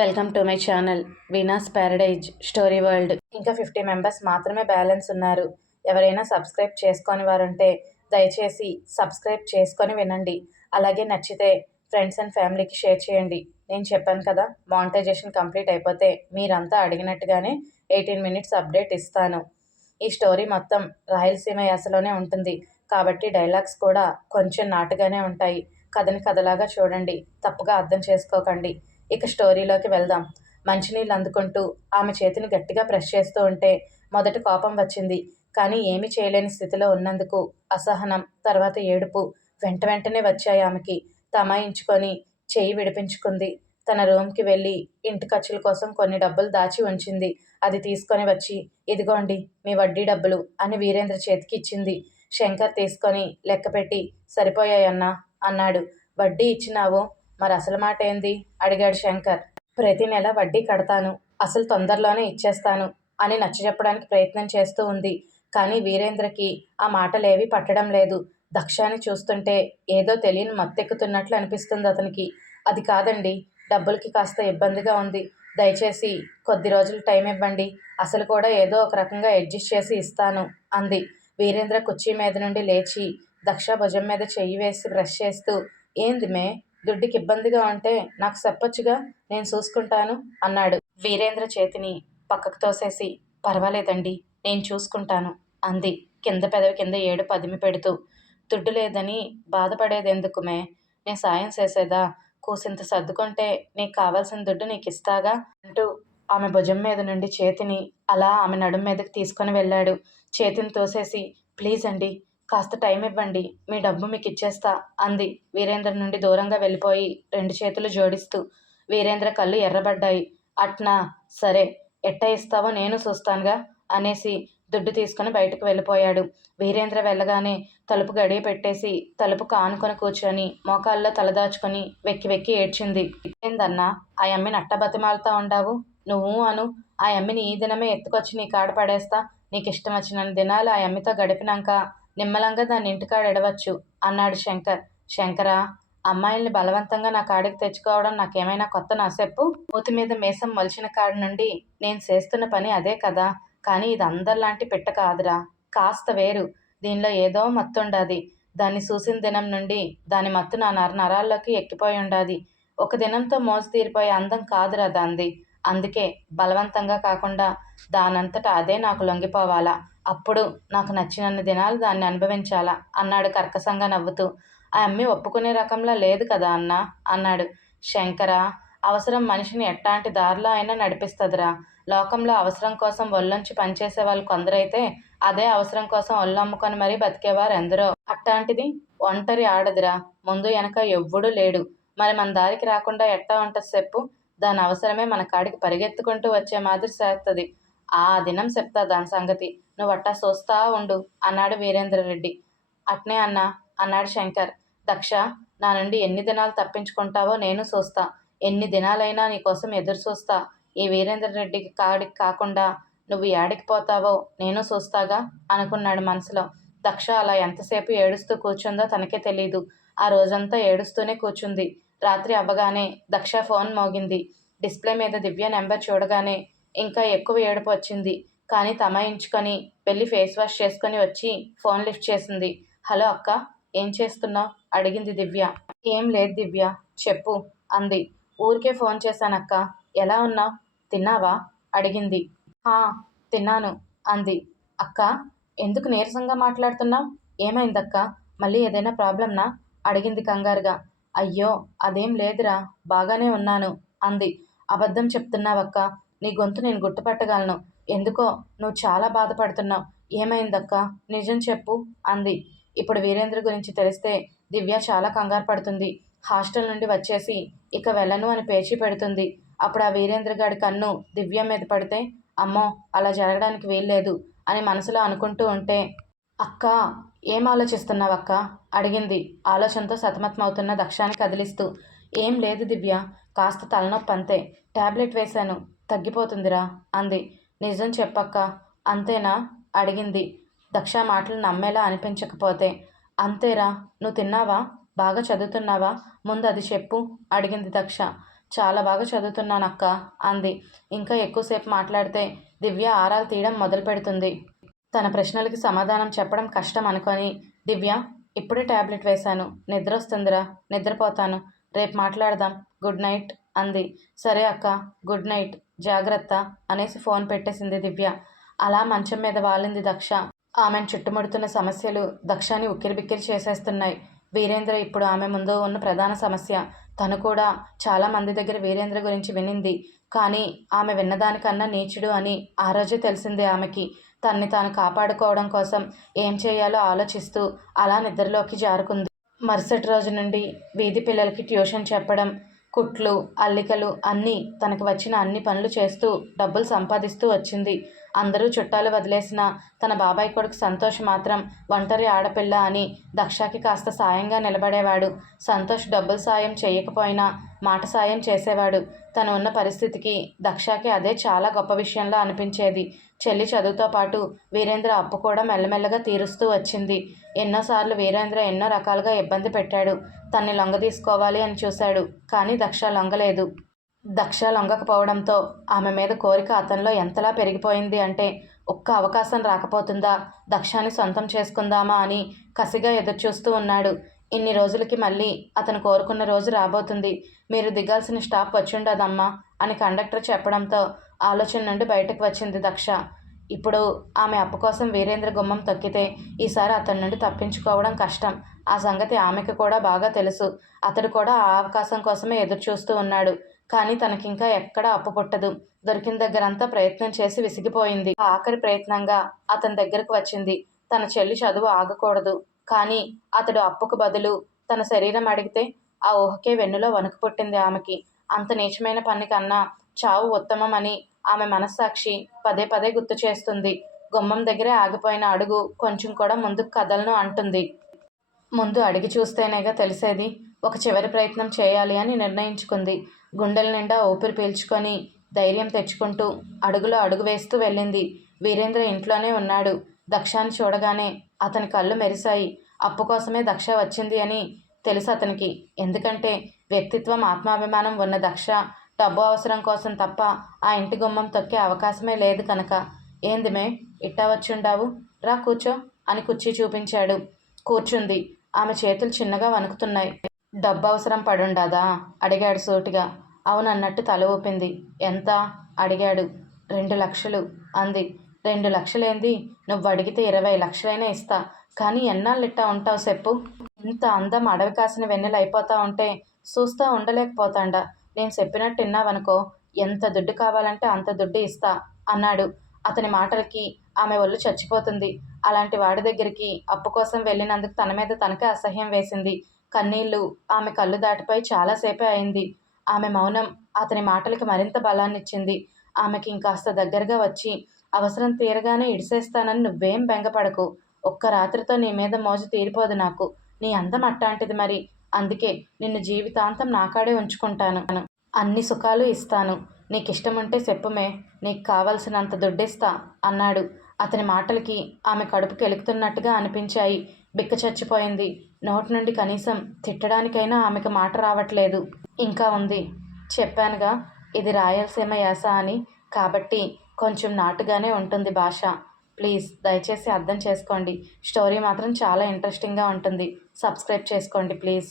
Welcome to my channel Veena's paradise story world. ఇంకా fifty members మాత్రమే balance ఉన్నారు. ఎవరైనా సబ్స్క్రైబ్ చేసుకొని వారుంటే దయచేసి సబ్స్క్రైబ్ చేసుకొని వినండి. అలాగే నచ్చితే ఫ్రెండ్స్ అండ్ ఫ్యామిలీకి షేర్ చేయండి. నేను చెప్పాను కదా మానిటైజేషన్ కంప్లీట్ అయిపోతే మీరంతా అడిగినట్టుగానే ఎయిటీన్ మినిట్స్ అప్డేట్ ఇస్తాను. ఈ స్టోరీ మొత్తం రాయలసీమ యాసలోనే ఉంటుంది. కాబట్టి డైలాగ్స్ కూడా కొంచెం నాటుగానే ఉంటాయి. కథని కథలాగా చూడండి. తప్పుగా అర్థం చేసుకోకండి. ఇక స్టోరీలోకి వెళ్దాం. మంచినీళ్ళు అందుకుంటూ ఆమె చేతిని గట్టిగా ప్రెస్ చేస్తూ ఉంటే మొదట కోపం వచ్చింది. కానీ ఏమీ చేయలేని స్థితిలో ఉన్నందుకు అసహనం తర్వాత ఏడుపు వెంట వెంటనే వచ్చాయి ఆమెకి. తమాయించుకొని చేయి విడిపించుకుంది. తన రూమ్కి వెళ్ళి ఇంటి ఖర్చుల కోసం కొన్ని డబ్బులు దాచి ఉంచింది. అది తీసుకొని వచ్చి ఇదిగోండి మీ వడ్డీ డబ్బులు అని వీరేంద్ర చేతికి ఇచ్చింది. శంకర్ తీసుకొని లెక్కపెట్టి సరిపోయాయన్నా అన్నాడు. వడ్డీ ఇచ్చినావు మరి అసలు మాట ఏంది అడిగాడు శంకర్. ప్రతి నెల వడ్డీ కడతాను. అసలు తొందరలోనే ఇచ్చేస్తాను అని నచ్చ చెప్పడానికి ప్రయత్నం చేస్తూ ఉంది. కానీ వీరేంద్రకి ఆ మాటలేవి పట్టడం లేదు. దక్షాన్ని చూస్తుంటే ఏదో తెలియని మత్తెక్కుతున్నట్లు అనిపిస్తుంది అతనికి. అది కాదండి డబ్బులకి కాస్త ఇబ్బందిగా ఉంది. దయచేసి కొద్ది రోజులు టైం ఇవ్వండి. అసలు కూడా ఏదో ఒక రకంగా అడ్జస్ట్ చేసి ఇస్తాను అంది. వీరేంద్ర కుర్చీ మీద నుండి లేచి దక్ష భుజం మీద చెయ్యి వేసి బ్రష్ చేస్తూ ఏంది మే దుడ్డికి ఇబ్బందిగా ఉంటే నాకు చెప్పొచ్చుగా నేను చూసుకుంటాను అన్నాడు. వీరేంద్ర చేతిని పక్కకు తోసేసి పర్వాలేదండి నేను చూసుకుంటాను అంది. కింద పెదవి కింద ఏడు పదిమి పెడుతూ. దుడ్డు లేదని బాధపడేదెందుకుమే? నేను సాయం చేసేదా? కూసింత సర్దుకుంటే నీకు కావాల్సిన దుడ్డు నీకు ఇస్తాగా? అంటూ ఆమె భుజం మీద నుండి చేతిని అలా ఆమె నడుం మీదకి తీసుకొని వెళ్ళాడు. చేతిని తోసేసి ప్లీజ్ అండి కాస్త టైం ఇవ్వండి మీ డబ్బు మీకు ఇచ్చేస్తా అంది. వీరేంద్ర నుండి దూరంగా వెళ్ళిపోయి రెండు చేతులు జోడిస్తూ. వీరేంద్ర కళ్ళు ఎర్రబడ్డాయి. అట్నా సరే ఎట్ట ఇస్తావో నేను చూస్తానుగా అనేసి దుడ్డు తీసుకుని బయటకు వెళ్ళిపోయాడు. వీరేంద్ర వెళ్ళగానే తలుపు గడియ పెట్టేసి తలుపు కానుకొని కూర్చొని మోకాల్లో తలదాచుకొని వెక్కి వెక్కి ఏడ్చింది. ఏందన్నా ఆ అమ్మిని అట్టబతిమాలుతా ఉండావు? నువ్వు అను ఆ అమ్మిని ఈ దినమే ఎత్తుకొచ్చి నీ కాడ పడేస్తా. నీకు ఇష్టం వచ్చిన దినాలు ఆ అమ్మితో గడిపినాక నిమ్మలంగా దాన్ని ఇంటికాడ ఎడవచ్చు అన్నాడు శంకర్. శంకరా అమ్మాయిల్ని బలవంతంగా నా కాడికి తెచ్చుకోవడం నాకేమైనా కొత్త నా చెప్పు? మూతి మీద మీసం మొలిచిన కాడి నుండి నేను చేస్తున్న పని అదే కదా కానీ ఇది అందరిలాంటి పిట్ట కాదురా. కాస్త వేరు. దీనిలో ఏదో మత్తుండాది. దాన్ని చూసిన దినం నుండి దాని మత్తు నా నర నరాల్లోకి ఎక్కిపోయి ఉండాది. ఒక దినంతో మోజు తీరిపోయే అందం కాదురా దాంది. అందుకే బలవంతంగా కాకుండా దానంతట అదే నాకు లొంగిపోవాలా. అప్పుడు నాకు నచ్చినన్ని దినాలు దాన్ని అనుభవించాలా అన్నాడు కర్కసంగా నవ్వుతూ. ఆ అమ్మి ఒప్పుకునే రకంలో లేదు కదా అన్న అన్నాడు. శంకర అవసరం మనిషిని ఎట్టాంటి దారిలో అయినా నడిపిస్తుందిరా. లోకంలో అవసరం కోసం ఒళ్ళొంచి పనిచేసే వాళ్ళు కొందరైతే అదే అవసరం కోసం ఒళ్ళు అమ్ముకొని మరీ బతికేవారు ఎందరో. అట్టాంటిది ఒంటరి ఆడదురా. ముందు వెనక ఎవ్వడూ లేడు. మరి మన దారికి రాకుండా ఎట్టా ఉంటుంది చెప్పు. దాని అవసరమే మన కాడికి పరిగెత్తుకుంటూ వచ్చే మాదిరి చేస్తుంది. ఆ దినం చెప్తా దాని సంగతి. నువ్వు అట్టా చూస్తా ఉండు అన్నాడు వీరేంద్రరెడ్డి. అట్నే అన్నా అన్నాడు శంకర్. దక్ష నా నుండి ఎన్ని దినాలు తప్పించుకుంటావో నేను చూస్తా ఎన్ని దినాలైనా నీకోసం ఎదురు చూస్తా ఈ వీరేంద్రరెడ్డికి కాడికి కాకుండా నువ్వు ఏడికి పోతావో నేను చూస్తాగా అనుకున్నాడు మనసులో. దక్ష అలా ఎంతసేపు ఏడుస్తూ కూర్చుందో తనకే తెలీదు. ఆ రోజంతా ఏడుస్తూనే కూర్చుంది. రాత్రి అవ్వగానే దక్ష ఫోన్ మోగింది. డిస్ప్లే మీద దివ్య నెంబర్ చూడగానే ఇంకా ఎక్కువ ఏడుపు వచ్చింది. కానీ తమాయించుకొని వెళ్ళి ఫేస్ వాష్ చేసుకొని వచ్చి ఫోన్ లిఫ్ట్ చేసింది. హలో అక్క ఏం చేస్తున్నావు? అడిగింది దివ్య. ఏం లేదు దివ్య చెప్పు అంది. ఊరికే ఫోన్ చేశానక్క. ఎలా ఉన్నావు? తిన్నావా? అడిగింది. "హా, తిన్నాను అంది. అక్క ఎందుకు నీరసంగా మాట్లాడుతున్నావు? ఏమైందక్క? మళ్ళీ ఏదైనా ప్రాబ్లంనా అడిగింది కంగారుగా. అయ్యో అదేం లేదురా బాగానే ఉన్నాను అంది. అబద్ధం చెప్తున్నావక్క. నీ గొంతు నేను గుర్తుపట్టగలను. ఎందుకో? నువ్వు చాలా బాధపడుతున్నావు. ఏమైందక్క? నిజం చెప్పు అంది. ఇప్పుడు వీరేంద్ర గురించి తెలిస్తే దివ్య చాలా కంగారు పడుతుంది. హాస్టల్ నుండి వచ్చేసి ఇక వెళ్ళను అని పేచీ పెడుతుంది. అప్పుడు ఆ వీరేంద్ర గారి కన్ను దివ్య మీద పడితే అమ్మో అలా జరగడానికి వీల్లేదు అని మనసులో అనుకుంటూ ఉంటే అక్క ఏం ఆలోచిస్తున్నావు అక్క అడిగింది. ఆలోచనతో సతమతమవుతున్న దక్షాన్ని కదిలిస్తూ. ఏం లేదు దివ్య కాస్త తలనొప్పి అంతే టాబ్లెట్ వేశాను. తగ్గిపోతుందిరా అంది. నిజం చెప్పక్క. అంతేనా? అడిగింది. దక్ష మాటలు నమ్మేలా అనిపించకపోతే. అంతేరా నువ్వు తిన్నావా? బాగా చదువుతున్నావా? ముందు అది చెప్పు అడిగింది దక్ష. చాలా బాగా చదువుతున్నానక్క అంది. ఇంకా ఎక్కువసేపు మాట్లాడితే దివ్య ఆరాలు తీయడం మొదలు పెడుతుంది. తన ప్రశ్నలకి సమాధానం చెప్పడం కష్టం అనుకొని దివ్య ఇప్పుడే ట్యాబ్లెట్ వేశాను. నిద్ర వస్తుందిరా నిద్రపోతాను. రేపు మాట్లాడదాం. Good night. అంది. సరే అక్క గుడ్ నైట్ జాగ్రత్త అనేసి ఫోన్ పెట్టేసింది దివ్య. అలా మంచం మీద వాలింది దక్ష. ఆమెను చుట్టుముడుతున్న సమస్యలు దక్షాని ఉక్కిరిబిక్కిరి చేసేస్తున్నాయి. వీరేంద్ర ఇప్పుడు ఆమె ముందు ఉన్న ప్రధాన సమస్య. తను కూడా చాలా మంది దగ్గర వీరేంద్ర గురించి వినింది. కానీ ఆమె విన్నదానికన్నా నీచుడు అని ఆ రోజే తెలిసింది ఆమెకి. తన్ని తాను కాపాడుకోవడం కోసం ఏం చేయాలో ఆలోచిస్తూ అలా నిద్రలోకి జారుకుంది. మరుసటి రోజు నుండి వీధి పిల్లలకి ట్యూషన్ చెప్పడం కుట్లు అల్లికలు అన్నీ తనకు వచ్చిన అన్ని పనులు చేస్తూ డబ్బులు సంపాదిస్తూ వచ్చింది. అందరూ చుట్టాలు వదిలేసిన తన బాబాయ్ కొడుకు సంతోష్ మాత్రం ఒంటరి ఆడపిల్ల అని దక్షాకి కాస్త సాయంగా నిలబడేవాడు. సంతోష్ డబ్బులు సాయం చేయకపోయినా మాట సాయం చేసేవాడు. తను ఉన్న పరిస్థితికి దక్షాకి అదే చాలా గొప్ప విషయంలో అనిపించేది. చెల్లి చదువుతో పాటు వీరేంద్ర అప్పు కూడా మెల్లమెల్లగా తీరుస్తూ వచ్చింది. ఎన్నోసార్లు వీరేంద్ర ఎన్నో రకాలుగా ఇబ్బంది పెట్టాడు. తన్ని లొంగ తీసుకోవాలి అని చూశాడు కానీ దక్ష లొంగలేదు. దక్ష లొంగకపోవడంతో ఆమె మీద కోరిక అతనిలో ఎంతలా పెరిగిపోయింది అంటే ఒక్క అవకాశం రాకపోతుందా? దక్షాన్ని సొంతం చేసుకుందామా అని కసిగా ఎదురుచూస్తూ ఉన్నాడు. ఇన్ని రోజులకి మళ్ళీ అతను కోరుకున్న రోజు రాబోతుంది. మీరు దిగాల్సిన స్టాప్ వచ్చుండదమ్మా అని కండక్టర్ చెప్పడంతో ఆలోచన నుండి బయటకు వచ్చింది దక్ష. ఇప్పుడు ఆమె అప్పు కోసం వీరేంద్ర గుమ్మం తొక్కితే ఈసారి అతని నుండి తప్పించుకోవడం కష్టం. ఆ సంగతి ఆమెకు కూడా బాగా తెలుసు. అతడు కూడా ఆ అవకాశం కోసమే ఎదురు చూస్తూ ఉన్నాడు. కానీ తనకింకా ఎక్కడ అప్పు పుట్టదు. దొరికిన దగ్గరంతా ప్రయత్నం చేసి విసిగిపోయింది. ఆఖరి ప్రయత్నంగా అతని దగ్గరకు వచ్చింది. తన చెల్లి చదువు ఆగకూడదు. కానీ అతడు అప్పుకు బదులు తన శరీరం అడిగితే ఆ ఊహకే వెన్నులో వణుకు పుట్టింది ఆమెకి. అంత నీచమైన పని కన్నా చావు ఉత్తమం అని ఆమె మనస్సాక్షి పదే పదే గుర్తు చేస్తుంది. గుమ్మం దగ్గరే ఆగిపోయిన అడుగు కొంచెం కూడా ముందుకు కదలను అంటుంది. ముందు అడిగి చూస్తేనేగా తెలిసేది ఒక చివరి ప్రయత్నం చేయాలి అని నిర్ణయించుకుంది. గుండెల నిండా ఊపిరి పీల్చుకొని ధైర్యం తెచ్చుకుంటూ అడుగులో అడుగు వేస్తూ వెళ్ళింది. వీరేంద్ర ఇంట్లోనే ఉన్నాడు. దక్షాన్ని చూడగానే అతని కళ్ళు మెరిశాయి. అప్పు కోసమే దక్ష వచ్చింది అని తెలుసు అతనికి. ఎందుకంటే వ్యక్తిత్వం ఆత్మాభిమానం ఉన్న దక్ష డబ్బు అవసరం కోసం తప్ప ఆ ఇంటి గుమ్మం తొక్కే అవకాశమే లేదు కనుక. ఏందిమే ఇట్టా వచ్చుండావు? రా కూర్చో అని కుర్చీ చూపించాడు. కూర్చుంది. ఆమె చేతులు చిన్నగా వణుకుతున్నాయి. డబ్బు అవసరం పడుండాదా? అడిగాడు సోటిగా. అవునన్నట్టు తల ఊపింది. ఎంత? అడిగాడు. రెండు లక్షలు. అంది. రెండు లక్షలేంది? నువ్వు అడిగితే ఇరవై లక్షలైనా ఇస్తా. కానీ ఎన్నాళ్ళిట్టా ఉంటావు చెప్పు? ఇంత అందం అడవి కాసిన వెన్నెలు అయిపోతా ఉంటే చూస్తా ఉండలేకపోతాండా. నేను చెప్పినట్టు విన్నావనుకో ఎంత దుడ్డు కావాలంటే అంత దుడ్డు ఇస్తా అన్నాడు. అతని మాటలకి ఆమె ఒళ్ళు చచ్చిపోతుంది. అలాంటి వాడి దగ్గరికి అప్పు కోసం వెళ్ళినందుకు తన మీద తనకే అసహ్యం వేసింది. కన్నీళ్ళు ఆమె కళ్ళు దాటిపోయి చాలాసేపే అయింది. ఆమె మౌనం అతని మాటలకి మరింత బలాన్నిచ్చింది. ఆమెకి ఇంకాస్త దగ్గరగా వచ్చి అవసరం తీరగానే ఇడిసేస్తానని నువ్వేం బెంగపడకు. ఒక్క రాత్రితో నీ మీద మోజు తీరిపోదు నాకు. నీ అందం అట్టాంటిది మరి. అందుకే నిన్ను జీవితాంతం నాకాడే ఉంచుకుంటాను. అన్ని సుఖాలు ఇస్తాను. నీకు ఇష్టం ఉంటే నీకు కావలసినంత దుడ్డిస్తా అన్నాడు. అతని మాటలకి ఆమె కడుపు కెలుకుతున్నట్టుగా అనిపించాయి. బిక్క చచ్చిపోయింది. నోటి నుండి కనీసం తిట్టడానికైనా ఆమెకు మాట రావట్లేదు. ఇంకా ఉంది. చెప్పానుగా ఇది రాయలసీమ యాస అని. కాబట్టి కొంచెం నాటుగానే ఉంటుంది భాష. ప్లీజ్ దయచేసి అర్థం చేసుకోండి. స్టోరీ మాత్రం చాలా ఇంట్రెస్టింగ్గా ఉంటుంది. సబ్స్క్రైబ్ చేసుకోండి ప్లీజ్.